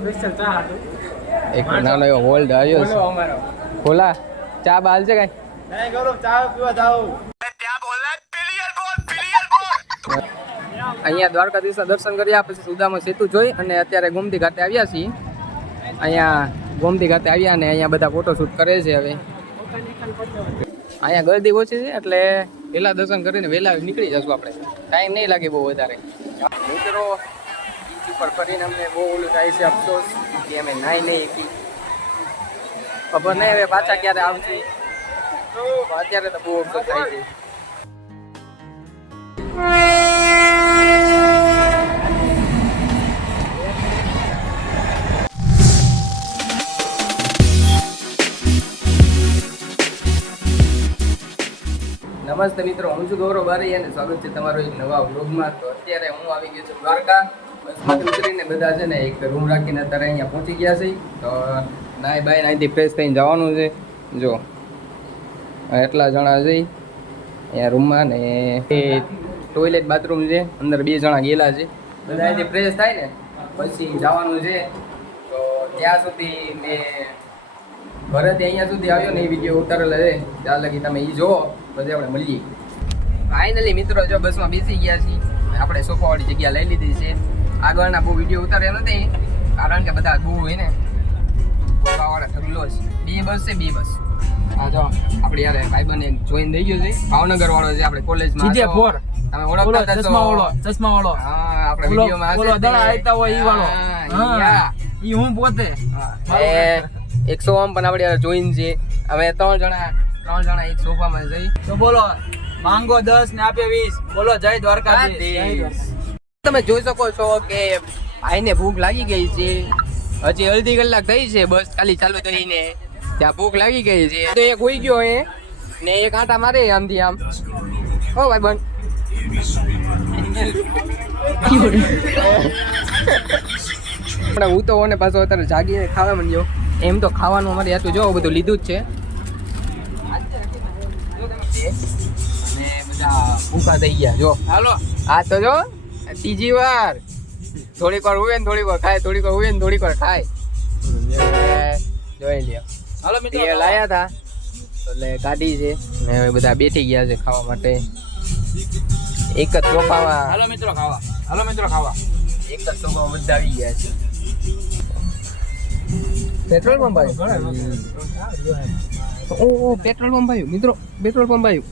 Special ચા હતું. એક નાનો એવો હોલ્ડ આવ્યો છે. અમારો ખોલા ચા બાલ છે કઈ? નહીં ગૌરવ, ચા પીવા જાવ. અહીંયા દ્વારકાધીશના દર્શન કર્યા પછી સુદામા સેતુ જોઈ અને અત્યારે ગોમતી ઘાટે આવ્યા છીએ. અહીંયા ગોમતી ઘાટે આવ્યા અને અહીંયા બધા ફોટોશૂટ કરે છે. હવે અહીંયા ગરદી ઓછી છે એટલે વહેલા દર્શન કરીને વહેલા નીકળી જશું આપણે. ટાઈમ નહીં લાગે બહુ વધારે. મિત્રો બીચ ઉપર ફરીને અમને બહુ ઓલું થાય છે, અફસોસ કે અમે નાઈ નહીં શકી. ખબર નહીં હવે પાછા ક્યારે આવશે. અત્યારે તો બહુ અફસોસ થાય છે. નમસ્તે મિત્રો, હું છું ગૌરવ બારી અને સ્વાગત છે તમારો એક નવા વ્લોગમાં. તો અત્યારે હું આવી ગયો છું દ્વારકા. બસમાંથી ઉતરીને બધા છે ને એક રૂમ રાખીને અત્યારે અહીંયા પહોંચી ગયા છે. તો નાઈ બાઈ અહીંથી ફ્રેશ થઈને જવાનું છે. જો એટલા જણા છે અહીંયા રૂમમાં ને એ ટોયલેટ બાથરૂમ છે, અંદર 2 જણા ગયેલા છે. બધા અહીંથી ફ્રેશ થાય ને પછી જવાનું છે. તો ત્યાં સુધી મેં ઘરેથી અહીંયા સુધી આવ્યો ને એ વિડીયો ઉતારેલો છે. ત્યાં લગી તમે એ જુઓ પછી આપણે મળીએ. ફાઇનલી મિત્રો જો બસમાં બેસી ગયા છીએ. આપણે સોફાવાળી જગ્યા લઈ લીધી છે. આગળના બહુ વિડીયો ઉતાર્યા નથી કારણ કે બધા બહુ હોય ને સોફાવાળા ઢગલો છે. 2 બસ છે, 2 બસ. હા જો આપણે યાર ભાઈબંધ એક જોઈન થઈ ગયો છે, ભાવનગર વાળો છે. આપણે કોલેજમાં તમે ઓળખતા હતા? ચશ્મા વાળો. હા, આપણે વિડીયોમાં ઓલો દડા આવતા હોય ઈ વાળો. હા, ઈ હું પોતે. એ 100 પણ આપણે જોઈન છે. હવે 3 જણા એક સોફામાં જઈ. તો બોલો, માંગો 10 ને આપે 20. બોલો જય દ્વારકાધીશ. તમે જોઈ શકો છો કે ભાઈને ભૂખ લાગી ગઈ છે. હજી અડધી કલાક થઈ છે બસ ખાલી ચાલુ થઈને. ત્યાં ભૂખ લાગી ગઈ છે તો એક હોઈ ગયો એ ને એક આંટા મારે આમથી આમ. ઓ ભાઈ બન હું તો ઓને પાછો અત્યારે જાગીને ખાવા માંડ્યો. એમ તો ખાવાનું અમારે આટલું જો બધું લીધું જ છે અને બધા ભૂખા થઈ ગયા. જો હાલો, આ તો જો ત્રીજી વાર થોડીક વાર ઉવે ને થોડીક વાર ખાય, થોડીક વાર ઉવે ને થોડીક વાર ખાય. જોઈ લ્યો. હાલો મિત્રો, એ લાયા હતા એટલે કાઢી છે ને હવે બધા બેઠી ગયા છે ખાવા માટે. એક જ સોફામાં હાલો મિત્રો ખાવા. હાલો મિત્રો ખાવા. એક જ સોફામાં બધા આવી ગયા છે. પેટ્રોલ પંપ આવ્યું. ઓ પેટ્રોલ પંપ આવ્યું મિત્રો, પેટ્રોલ પંપ આવ્યું.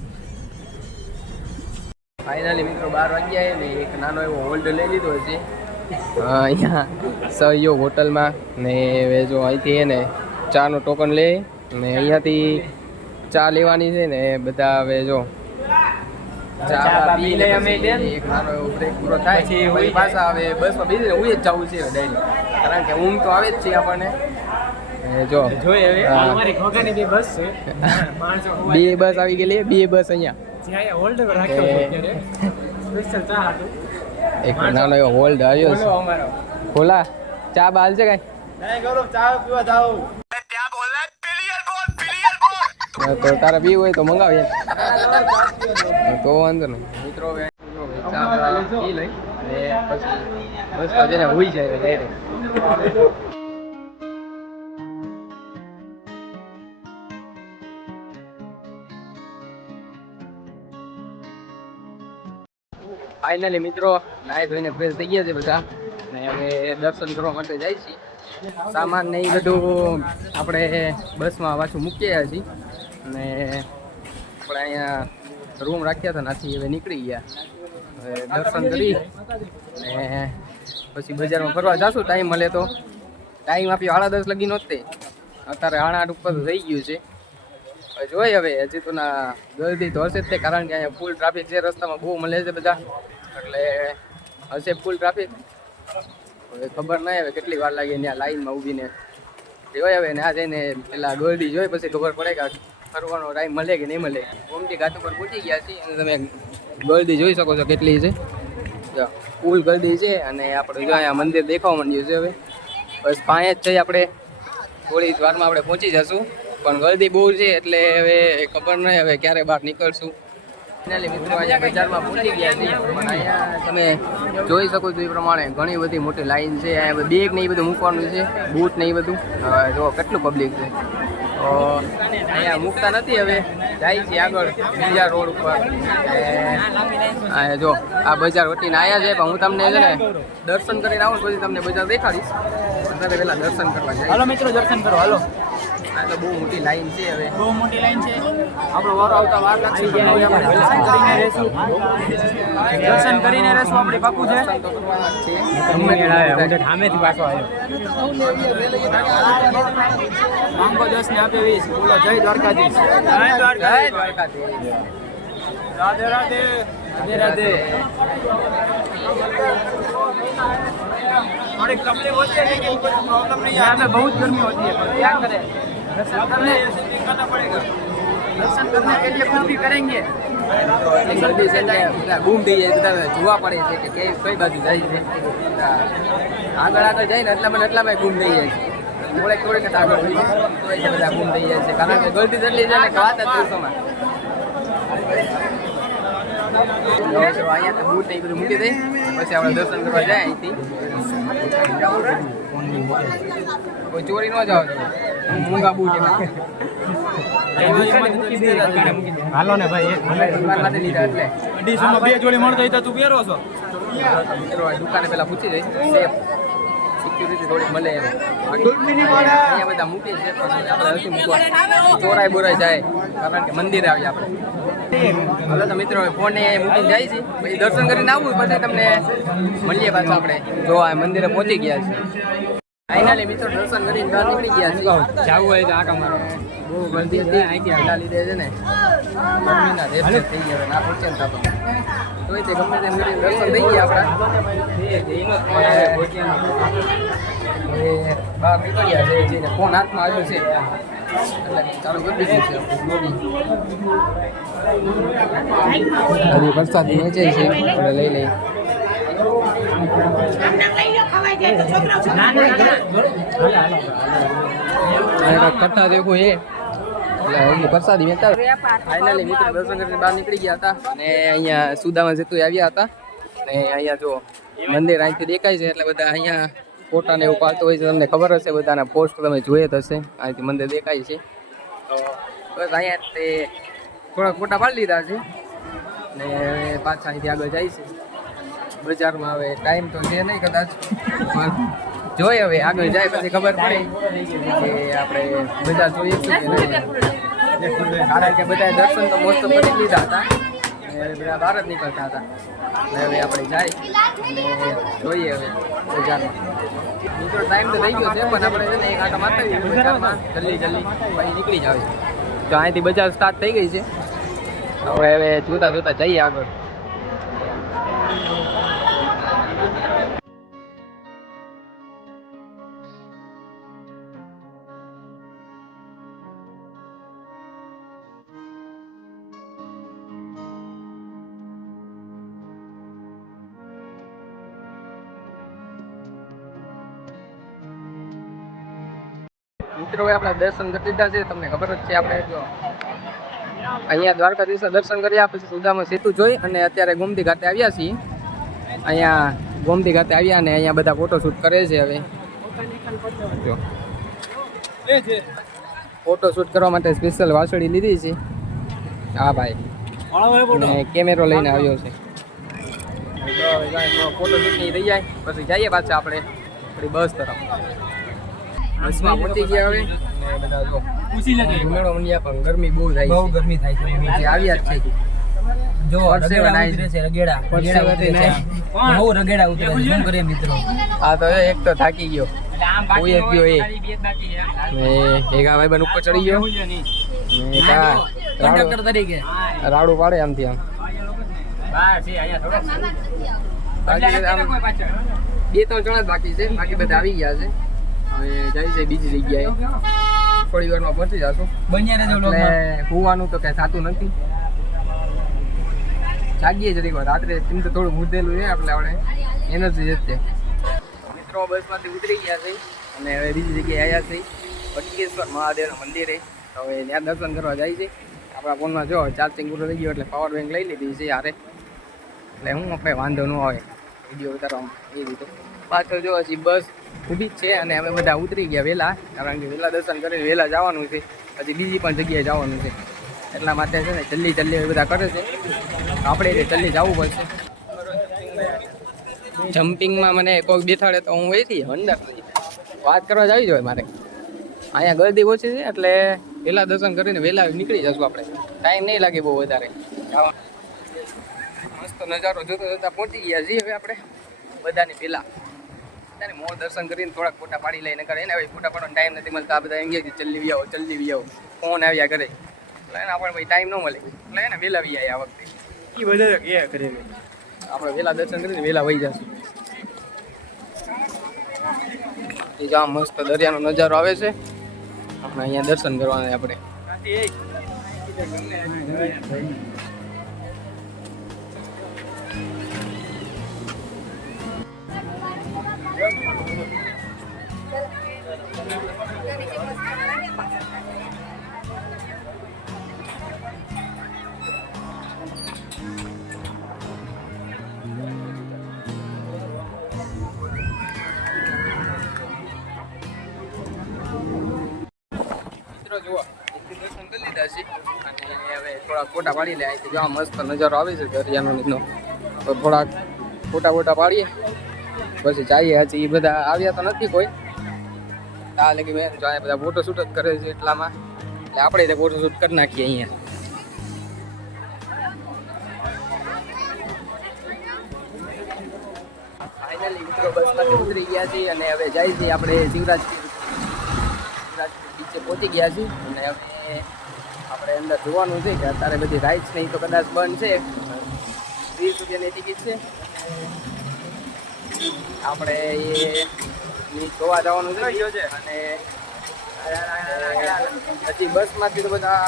ફાઇનલી મિત્રો 12 વાગ્યા ને એક નાનો એવો હોલ્ડ લઈ લીધો છે અહીંયા સહયોગ હોટલમાં. ને હવે જો અહીંથી ને ચાનો ટોકન લે ને અહીંયાથી ચા લેવાની છે ને બધા હવે જો ચા પી લે. અમે એક નાનો એવો બ્રેક પૂરો થાય છે પછી પાછા હવે બસમાં બેસીને ઉઈ જ જવું છે ડેલી કારણ કે ઊંઘ તો આવે જ છે આપણને. જો જોઈએ હવે અમારી ખોખાની 2 બસ છે. માણસો 2 બસ આવી ગયેલી, 2 બસ અહીંયા. જ્યાં હોલ્ડ રાખ્યો હતો અત્યારે સ્પેશિયલ ચા હતું. એક નાનો એવો હોલ્ડ આવ્યો છે. અમારો ખોલા ચા બાલ છે કઈ? નહીં ગૌરવ, ચા પીવા જાવ. તો તારે પીવું હોય તો મંગાવીએ તો વાંધો નહીં. મિત્રો હવે ચા પી લઈ અને પછી બસ જઈને હોઈ જાય ડાયરેક્ટ. ફાઇનલી મિત્રો નાઈ ધોઈને ફ્રેશ થઈ ગયા છે બધા ને હવે દર્શન કરવા માટે જાય છીએ. સામાન ને એ બધું આપણે બસમાં પાછું મૂકી આવ્યા છીએ અને આપણે અહીંયા રૂમ રાખ્યા હતા નાથી હવે નીકળી ગયા. હવે દર્શન કરી ને પછી બજારમાં ફરવા જશું. ટાઈમ મળે તો. ટાઈમ આપ્યો 10:30 લગી નહોતી, અત્યારે 8:30 ઉપર થઈ ગયું છે. જોઈ હવે હજી તો ના જલ્દી તો હશે જ તે કારણ કે અહીંયા ફૂલ ટ્રાફિક છે. રસ્તામાં બહુ મળે છે બધા એટલે હશે ફૂલ ટ્રાફિક. હવે ખબર નહીં હવે કેટલી વાર લાગે ત્યાં લાઈનમાં ઊભીને. જોઈ હવે ના જઈને પેલા ગોલ્ડી જોઈ પછી ખબર પડે કે ફરવાનો ટાઈમ મળે કે નહીં મળે. ગોમતી ઘાટ ઉપર પહોંચી ગયા છીએ અને તમે ગોલ્ડી જોઈ શકો છો કેટલી છે. ફૂલ ગર્દી છે અને આપણે જો અહીંયા મંદિર દેખાવા માંડ્યું છે. હવે બસ પાંચ જ છે, આપણે થોડી વારમાં આપણે પહોંચી જશું પણ ગર્દી બહુ છે એટલે હવે ખબર નહીં હવે ક્યારે બહાર નીકળશું. ફાઇનલી મિત્રો અહીંયા બજારમાં પહોંચી ગયા છીએ પણ અહીંયા તમે જોઈ શકો છો એ પ્રમાણે ઘણી બધી મોટી લાઈન છે. અહીંયા બેગ ને એ બધું મૂકવાનું છે, બૂટ ને એ બધું. જો કેટલું પબ્લિક છે. તો અહીંયા મૂકતા નથી, હવે જાય છે આગળ બીજા રોડ ઉપર. જો આ બજાર વટીને આવ્યા છે પણ હું તમને છે ને દર્શન કરીને આવું પછી તમને બજાર દેખાડીશ. તમે પહેલાં દર્શન કરવા જાય. હાલો મિત્રો દર્શન કરો હાલો. આ તો બહુ મોટી લાઈન છે, હવે બહુ મોટી લાઈન છે. આપણો વારો આવતા વાર લાગશે. દર્શન કરીને રહેશું આપણે પાકું છે. સામેથી પાછો આવ્યો. માંગો 10 ને આપે 20. બોલો જય દ્વારકાધીશ. જય દ્વારકાધીશ. રાધે રાધે. રાધે રાધે. थोड़ी कपड़े होते हैं लेकिन कोई प्रॉब्लम नहीं है. यहाँ पे बहुत गर्मी होती है, पर क्या करें, दर्शन करने करना पड़ेगा. दर्शन करने के लिए कुछ भी करेंगे. જલ્દી છે એટલે બૂમ થઈ જાય, બધા જોવા પડે છે કે કઈ બાજુ જાય છે. આગળ જાય ને એટલામાં બૂમ થઈ જાય છે. થોડેક આગળ હોય તો એ બધા બૂમ થઈ જાય છે, કારણ કે ગળતી જેટલી છે ને વાત જ દિવસોમાં. અહીંયા તો બૂટ ને એ બધું મૂકી દઈ પછી આપણે દર્શન કરવા જાય અહીંથી. કોઈ ચોરી ન જાવ, મૂંગા બૂટ એમાં હાલો ને ભાઈ, માટે લીધા એટલે 2 જોડી મળતો હોય તો તું પહેરો છો. મિત્રો દુકાને પેલા પૂછી દઈ સેફ સિક્યુરિટી થોડીક મળે એમ. અહીંયા બધા મૂકી છે પણ આપણે હજી મૂકવા ચોરાઈ બોરાઈ જાય, કારણ કે મંદિરે આવીએ આપણે. હવે તો મિત્રો ફોન ને મૂકીને જાય છે, પછી દર્શન કરીને આવવું પછી તમને મળીએ પાછું. આપણે જો આ મંદિરે પહોંચી ગયા છે ફાઇનલી મિત્રો. દર્શન કરીને બહાર નીકળી ગયા છે. જવું હોય તો આ કામ બહુ ગંદી હતી અહીંથી આગળ લીધે છે ને ગરમીના રેપ થઈ ગયા ના પહોંચે ને આપણે તોય તે ગમે તેમ કરીને દર્શન થઈ ગયા આપણા. બહાર નીકળ્યા છે, જેને ફોન હાથમાં આવ્યો છે એટલે ચાલુ કરી દીધું છે. હજી વરસાદી વેચાય છે, આપણે લઈ લઈએ. કટ્ટા દેખો એ એટલે પ્રસાદી વેચતા. ફાઇનલી મિત્રો દર્શન કરીને બહાર નીકળી ગયા હતા અને અહીંયા સુદામા સેતુ આવ્યા હતા. અને અહીંયા જો મંદિર અહીંથી દેખાય છે એટલે બધા અહીંયા ફોટા ને એવું પાડતો હોય છે. તમને ખબર હશે, બધાના પોસ્ટ તમે જોયે જ હશે. અહીંથી મંદિર દેખાય છે તો બસ અહીંયા તે થોડાક ફોટા પાડી લીધા છે ને પાછા અહીંથી આગળ જાય છે બજારમાં. હવે ટાઈમ તો છે નહીં કદાચ, પણ જોઈએ હવે આગળ જાય પછી ખબર પડે કે આપણે બજાર જોઈએ છીએ કે નહીં. કારણ કે બધા દર્શન તો મોસ્ટ ઓફ કરી લીધા હતા અને બધા બહાર જ નીકળતા હતા. હવે આપણે જાય અને જોઈએ હવે બજારમાં. મિત્રો ટાઈમ તો થઈ ગયો છે પણ આપણે છે ને એક આટા મારતા આવીએ બજારમાં જલ્દી પછી નીકળી જાવ. તો અહીંથી બજાર સ્ટાર્ટ થઈ ગઈ છે. આપણે હવે જોતા જઈએ આગળ. મિત્રો આપણે દર્શન કરી દીધા છે, તમને ખબર જ છે. આપણે જો અહીંયા દ્વારકાધીશ દર્શન કર્યા પછી સુદામા સેતુ જોઈ અને અત્યારે ગોમતી ઘાટે આવ્યા છીએ. અહીંયા ગોમતી ઘાટે આવ્યા અને અહીંયા બધા ફોટોશૂટ કરે છે. હવે જો ફોટોશૂટ કરવા માટે સ્પેશિયલ વાસળી લીધી છે. હા ભાઈ, અને કેમેરો લઈને આવ્યો છે. ફોટોશૂટ નહીં થઈ જાય પછી જઈએ પાછા આપણે આપણી બસ તરફ. બસમાં પહોંચી ગયા હવે બધા જો ઘુમેડો મંડ્યા પણ ગરમી બહુ થાય છે. બહુ ગરમી થાય છે. આવ્યા જ છે. જો રગેડા ઉતરે છે, રગેડા બહુ રગેડા ઉતરે છે. શું કરીએ મિત્રો? હા તો એક તો થાકી ગયો, કોઈ એક ગયો એક આ ભાઈ બન ઉપર ચડી ગયો કંડક્ટર તરીકે રાડું પાડે આમથી આમ. બાકી આમ 2-3 જણા જ બાકી છે, બાકી બધા આવી ગયા છે. હવે જાય છે બીજી જગ્યાએ, થોડી વારમાં પહોંચી જશું. એટલે હોવાનું તો કઈ થતું નથી. જાગીએ જરીક વાર રાત્રે, એમ તો થોડું મુદ્દેલું છે એટલે આપણે એનર્જી જ છે. મિત્રો બસમાંથી ઉતરી ગયા છે અને હવે બીજી જગ્યાએ આવ્યા છે બટકેશ્વર મહાદેવના મંદિરે. હવે ત્યાં દર્શન કરવા જાય છે. આપણા ફોનમાં જો ચાર્જિંગ પૂરું થઈ ગયું એટલે પાવર બેંક લઈ લીધી છે યારે, એટલે હું આપણે વાંધો ન આવે વિડીયો ઉતારવામાં એ રીતે. પાછળ જો હજી બસ ઊભી જ છે અને અમે બધા ઉતરી ગયા વહેલા, કારણ કે વહેલા દર્શન કરીને વહેલા જવાનું છે, હજી બીજી પણ જગ્યાએ જવાનું છે, એટલા માટે છે ને જલ્દી બધા કરે છે, આપણે જલ્દી જવું પડશે. જમ્પિંગમાં મને કોઈ બેસાડે તો હું એથી અંદર વાત કરવા જ આવી જોઈએ મારે. અહીંયા ગરદી ઓછી છે એટલે વહેલા દર્શન કરીને વહેલા નીકળી જશું આપણે, ટાઈમ નહીં લાગે બહુ વધારે. મસ્ત નજારો જોતા જોતા પહોંચી ગયા છીએ હવે આપણે બધાની પહેલા. બધાને મોર દર્શન કરીને થોડાક ફોટા પાડી લઈને કરે ને, હવે ફોટા પાડવાનો ટાઈમ નથી મળતા. આ બધા એમ કે જલ્દી આવો ફોન આવ્યા કરે એટલે એને આપણે ભાઈ ટાઈમ ન મળે એટલે એને વહેલા વી આવ્યા આ વખતે એ બધા કે કરે આપણે વહેલા દર્શન કરીને વહેલા વહી જશું. એ જ્યાં મસ્ત દરિયાનો નજારો આવે છે, આપણે અહીંયા દર્શન કરવાના આપણે. જુઓ દર્શન કરી લીધા છે અને હવે થોડાક ફોટા પાડી લે. અહીંથી જો મસ્ત નજારો આવે છે દરિયાનો નીકળો, તો થોડાક ફોટા પાડીએ પછી જઈએ. હજી એ બધા આવ્યા તો નથી કોઈ, આ લગી મેં જો બધા ફોટોશૂટ જ કરે છે એટલામાં, એટલે આપણે ફોટોશૂટ કરી નાખીએ અહીંયા. ફાઇનલી મિત્રો બસમાંથી ઉતરી ગયા છીએ અને હવે જાય છીએ આપણે શિવરાજપુર બીચે પહોંચી ગયા છીએ. અને હવે આપણે અંદર જોવાનું છે કે અત્યારે બધી રાઇડ્સ નહીં તો કદાચ બંધ છે. 20 રૂપિયાની ટિકિટ છે, આપણે એ જોવા જવાનું છે. અને પછી બસમાંથી તો બધા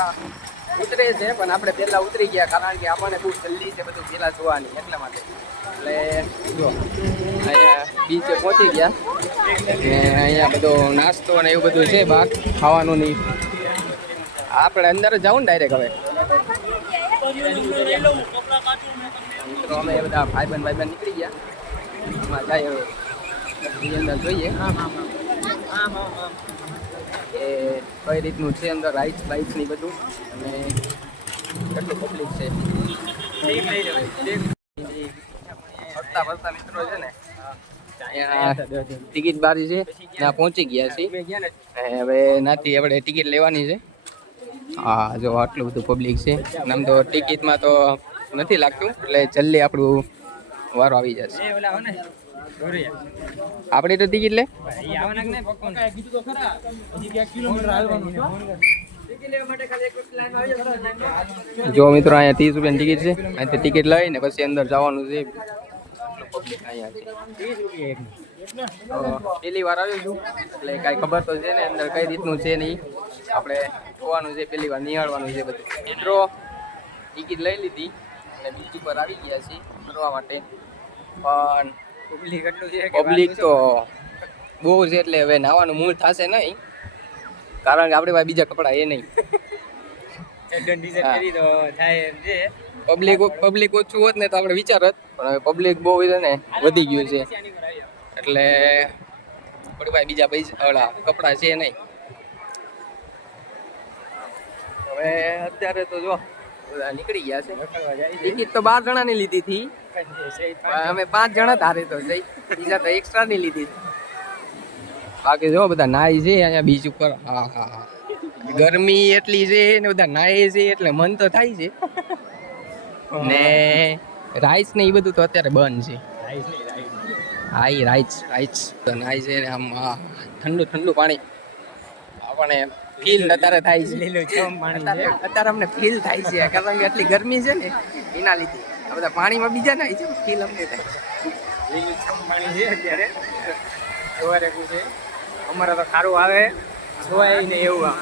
ઉતરે છે, પણ આપણે પહેલાં ઉતરી ગયા કારણ કે આપણને બહુ જલ્દી છે બધું પહેલાં જોવાની, એટલા માટે. એટલે જો અહીંયા બીચે પહોંચી ગયા ને અહીંયા બધો નાસ્તો અને એવું બધું છે બહાર ખાવાનું નહીં. આપણે અંદર જ જાઉં ને ડાયરેક્ટ. હવે મિત્રો અમે બધા ભાઈબંધ નીકળી ગયા, એમાં જાય હવે અંદર જોઈએ કે કઈ રીતનું છે અંદર રાઇડ્સ બાઇટ્સ ની બધું અને કેટલું પબ્લિક છે. ફરતા મિત્રો છે ને ટિકિટ બારી છે, ત્યાં પહોંચી ગયા છીએ. હવે નાથી આપણે ટિકિટ લેવાની છે. હા જો આટલું બધું પબ્લિક છે. આમ તો ટિકિટમાં તો નથી લાગતું, એટલે જલ્દી આપણું વારો આવી જશે. આપણે તો ટિકિટ લે જો મિત્રો અહીંયા 30 રૂપિયાની ટિકિટ છે. અહીંથી ટિકિટ લઈને પછી અંદર જવાનું છે. પહેલી વાર આવ્યો છું એટલે કાંઈ ખબર તો છે ને અંદર કઈ રીતનું છે નહીં, આપણે જોવાનું છે, પહેલી વાર નિહાળવાનું છે બધું. મિત્રો ટિકિટ લઈ લીધી અને બીચ ઉપર આવી ગયા છીએ ફરવા માટે, પણ પબ્લિક તો બહુ છે એટલે હવે નાવાનું મૂળ થશે નહીં, કારણ કે આપણી પાસે બીજા કપડાં એ નહીં. પબ્લિક ઓછું હોત ને તો આપણે વિચારત, પણ હવે પબ્લિક બહુ છે ને વધી ગયું છે એટલે આપણી પાસે બીજા પૈસા કપડાં છે નહીં. હવે અત્યારે તો જો નીકળી ગયા છે. ટિકિટ તો 12 જણાની લીધી હતી, અમે 5 જણા ધારે તો જઈ, બીજા તો એક્સ્ટ્રા ની લીધી. બાકી જો બધા નાય છે અહીંયા બીચ ઉપર. હા હા ગરમી એટલી છે ને બધા નાય છે એટલે મન તો થાય છે. ને રાઈસ ને એ બધું તો અત્યારે બંધ છે. હા એ રાઈસ નાય છે ને આમ ઠંડુ પાણી આપણને ફીલ અત્યારે થાય છે. અત્યારે અમને ફીલ થાય છે કારણ કે આટલી ગરમી છે ને એના લીધે આ બધા પાણીમાં બીજા નાય છે, ફીલ અમને થાય છે. પાણી છે અત્યારે જોવા રહેવું છે. અમારે તો સારું આવે જોવાય ને એવું આમ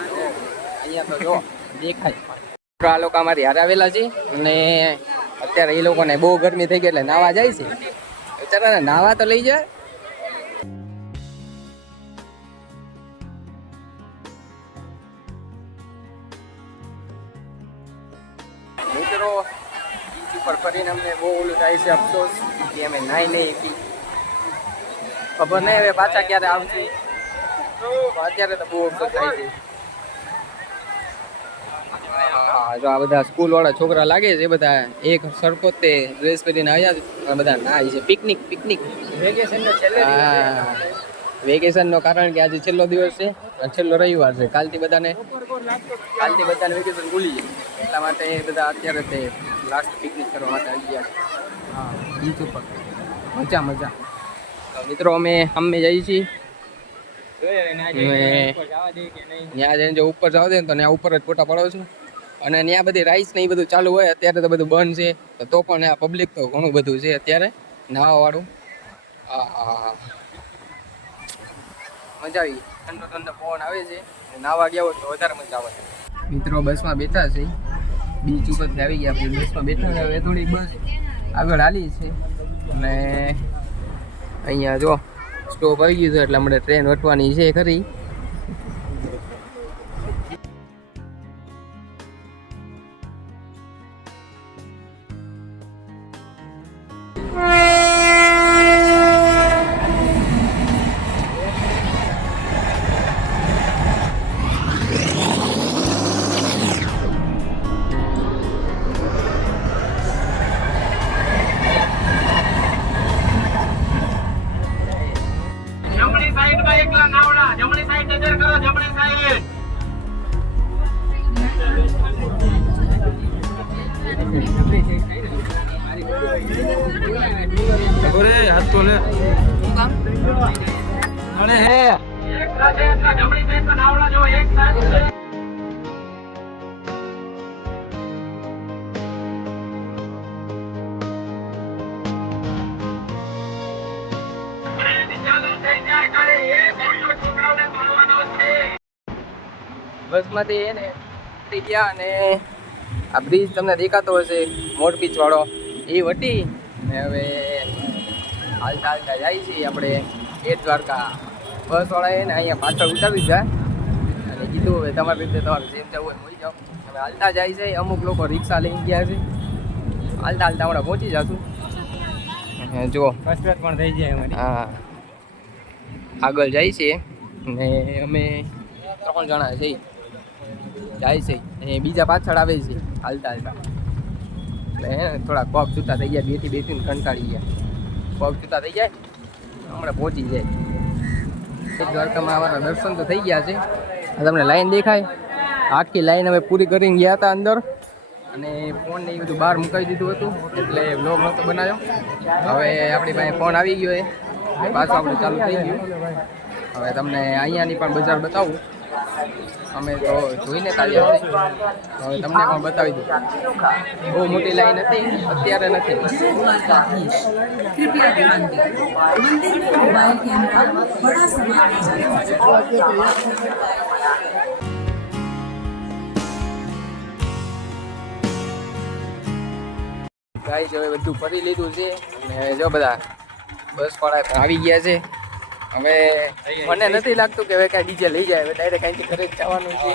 અહીંયા તો જો દેખાય. આ લોકો અમારી હારે આવેલા છે અને અત્યારે એ લોકોને બહુ ગરમી થઈ ગઈ એટલે નાવા જાય છે. બિચારાને નાવા તો લઈ જાય. મિત્રો બીચ ઉપર ફરીને અમને બહુ ઓલું થાય છે અફસોસ કે અમે નાઈ નહીં હતી. ખબર નહીં હવે પાછા ક્યારે આવશે. અત્યારે તો બહુ અફસોસ થાય છે. જો આ બધા સ્કૂલ વાળા છોકરા લાગે છે, બધા એક સરખો તે ડ્રેસ પહેરીને આવ્યા છે અને બધા નાય છે. પિકનિક વેકેશનનો કારણ કે આજે છેલ્લો દિવસ છે અને છેલ્લો રવિવાર છે. કાલથી બધાને વેકેશન ભૂલી જાય એટલા માટે બધા અત્યારે તે લાસ્ટ પિકનિક કરવા માટે આવી ગયા છે. હા, બીચ ઉપર મજા. તો મિત્રો અમે જઈએ છીએ. ત્યાં જઈને જો ઉપર જાવ દે ને તો ત્યાં ઉપર જ ફોટા પડાવું છું. અને ત્યાં બધી રાઈસ ને એ બધું ચાલુ હોય. અત્યારે તો બધું બંધ છે, તો પણ આ પબ્લિક તો ઘણું બધું છે અત્યારે નાવા વાળું. મજા આવી. ઠંડો પવન આવે છે. નાવા ગયા હોય તો વધારે મજા આવે. મિત્રો બસમાં બેઠા છે, બીચ ઉપરથી આવી ગયા. આપણે બસમાં બેઠા છે. હવે થોડી બસ આગળ હાલી છે અને અહીંયા જો સ્ટોપ આવી ગયું છે એટલે આપણે ટ્રેન વટવાની છે ખરી. હાથ તો લે અરે હે બસમાંથી એને ઉતરી ગયા અને આ બ્રિજ તમને દેખાતો હશે મોરપીચ વાળો, એ વટી ને હવે હાલતા જાય છે આપણે બેટ દ્વારકા. બસ વાળાએ ને અહીંયા પાછળ ઉતારી દીધા અને કીધું હવે તમારી રીતે તમારે જેમ જવું હોય મળી જાઓ. હવે હાલતા જાય છે. અમુક લોકો રિક્ષા લઈને ગયા છે. હાલતા હમણાં પહોંચી જશું. જુઓ કસરત પણ થઈ જાય અમારી. હા, આગળ જાય છે ને અમે 3 જણા છીએ જાય છે અને બીજા પાછળ આવે છે હાલતા એટલે થોડા પગ છૂટા થઈ ગયા. બેઠીને કંટાળી ગયા. પગ છૂટા થઈ જાય હમણાં પહોંચી જાય. દ્વારકામાં અમારા દર્શન તો થઈ ગયા છે. તમને લાઈન દેખાય, આખી લાઈન અમે પૂરી કરીને ગયા હતા અંદર અને ફોન ને એ બધું બહાર મુકાવી દીધું હતું એટલે વ્લોગ નહોતો બનાવ્યો. હવે આપણી પાસે ફોન આવી ગયો એ પાછું આપણે ચાલુ થઈ ગયું. હવે તમને અહીંયાની પણ બજાર બતાવું. અમે તો જોઈને તાલ્યા હવે તમને પણ બતાવી દઉં. બહુ મોટી લાઈન હતી, અત્યારે નથી. ગાઈસ હવે બધું ફરી લીધું છે અને જો બધા બસ વાળા આવી ગયા છે. હવે મને નથી લાગતું કે હવે કાંઈ ડીજે લઈ જાય. હવે ડાયરેક્ટ અહીંથી ઘરે જ જવાનું છે.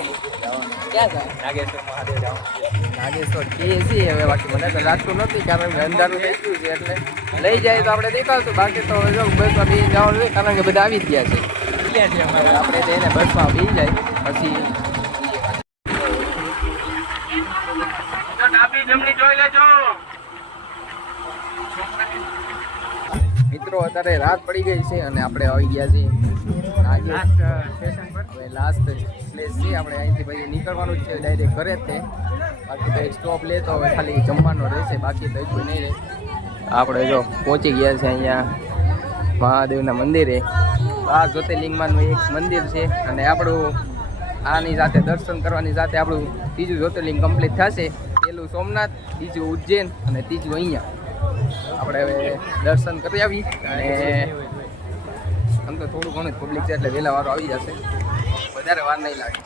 ક્યાં જાય? નાગેશ્વર મહાદેવ જવાનું છે. નાગેશ્વર કે છે હવે, બાકી મને તો લાગતું નથી કારણ કે અંધારું થઈ ગયું છે એટલે લઈ જાય તો આપણે દેખાડશું. બાકી તો જો બસમાં બેસી જવાનું છે કારણ કે બધા આવી જ ગયા છે. આપણે જઈને બસમાં બેસી જાય પછી મિત્રો અત્યારે રાત પડી ગઈ છે અને આપણે આવી ગયા છીએ હવે લાસ્ટ પ્લેસ છે. આપણે અહીંથી પછી નીકળવાનું જ છે ડાયરેક્ટ ઘરે જ તે. બાકી તો એક સ્ટોપ લે તો હવે ખાલી જમવાનો રહેશે, બાકી તો કોઈ નહીં રહે. આપણે જો પહોંચી ગયા છે અહીંયા મહાદેવના મંદિરે. 12 જ્યોતિર્લિંગમાંનું એક મંદિર છે અને આપણું આની સાથે દર્શન કરવાની સાથે આપણું 3જું જ્યોતિર્લિંગ કમ્પ્લીટ થશે. પહેલું સોમનાથ, બીજું ઉજ્જૈન અને 3જું અહીંયા. આપણે હવે દર્શન કરી આવી અને આમ તો થોડું ઘણું પબ્લિક છે એટલે વહેલા વારો આવી જશે, વધારે વાર નહીં લાગે.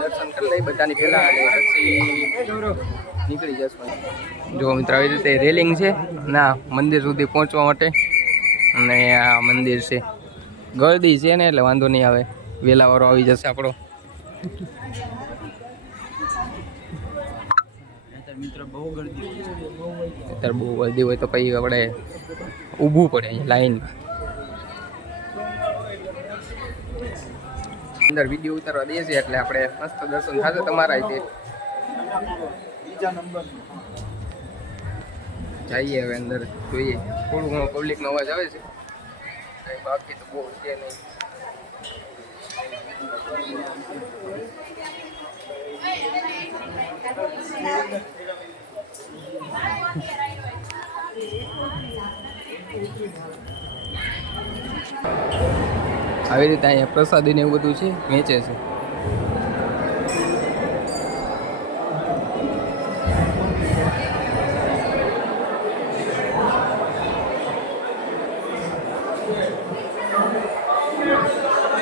દર્શન કરી લઈ બધાની પહેલા અને પછી નીકળી જશું. જો મિત્રો આવી રીતે રેલિંગ છે ના મંદિર સુધી પહોંચવા માટે અને આ મંદિર છે. ગળદી છે ને એટલે વાંધો નહીં આવે, વહેલા વારો આવી જશે આપણો. અત્યારે બહુ ગરદી હોય તો પછી આપણે ઊભું પડે અહીંયા લાઈન અંદર વિડીયો ઉતારવા દઈએ છીએ એટલે આપણે મસ્ત દર્શન થશે તમારા રીતે જઈએ હવે અંદર જોઈએ થોડું ઘણો પબ્લિકનો અવાજ આવે છે બાકી તો બહુ છે નહીં આવી રીતે અહીંયા પ્રસાદી ને એવું બધું છે વેચે છે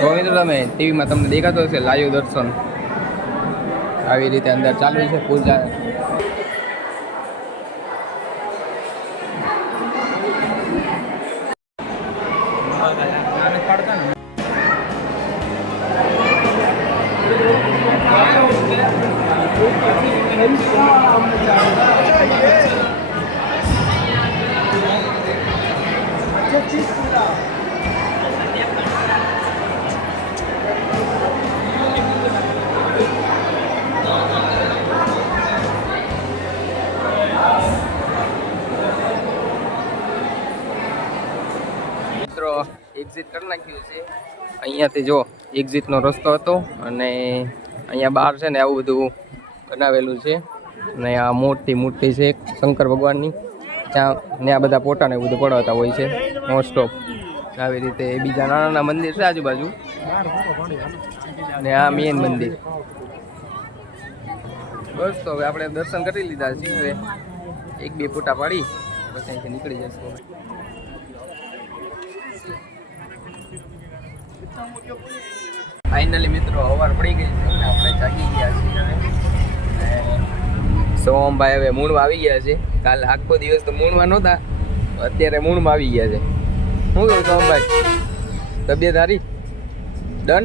જો મિત્રો તમે ટીવીમાં તમને દેખાતો હશે લાઈવ દર્શન આવી રીતે અંદર ચાલુ છે પૂજા એક્ઝિટ કરી નાખ્યું છે અહીંયાથી જો એક્ઝિટનો રસ્તો હતો અને અહીંયા બહાર છે ને આવું બધું બનાવેલું છે અને આ મોટી મૂર્તિ છે શંકર ભગવાનની ત્યાં ને આ બધા પોતાને બધું પડાવતા હોય છે મોસ્ટ ઓફ આવી રીતે બીજા નાના નાના મંદિર છે આજુબાજુ ને આ મેઇન મંદિર બસ તો હવે આપણે દર્શન કરી લીધા છે હવે એક બે ફોટા પાડી પછી અહીંથી નીકળી જશું ફાઇનલી મિત્રો સવાર પડી ગઈ છે અને આપણે જાગી ગયા છીએ હવે સોમભાઈ હવે મૂળમાં આવી ગયા છે કાલ આખો દિવસ તો મૂળમાં નહોતા અત્યારે મૂળમાં આવી ગયા છે શું કહું સોમભાઈ તબિયત સારી ડન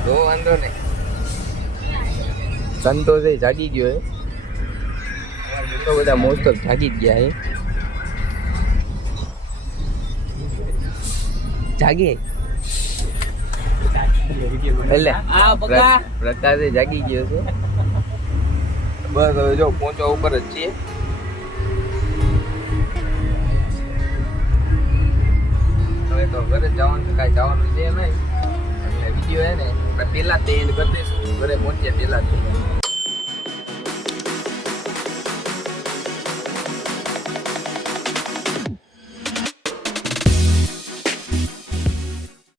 તો વાંધો નહીં સંતોષ જાગી ગયો તો બધા મોસ્ટ ઓફ જાગી જ ગયા જાગી એટલે પ્રકાશ જાગી ગયો છે બસ હવે જો પહોંચવા ઉપર જ છીએ હવે તો ઘરે જવાનું છે કાંઈ જવાનું છે નહીં એટલે વિડીયો હે ને પેલા તે એન્ડ કરી દઈશું ઘરે પહોંચ્યા પેલા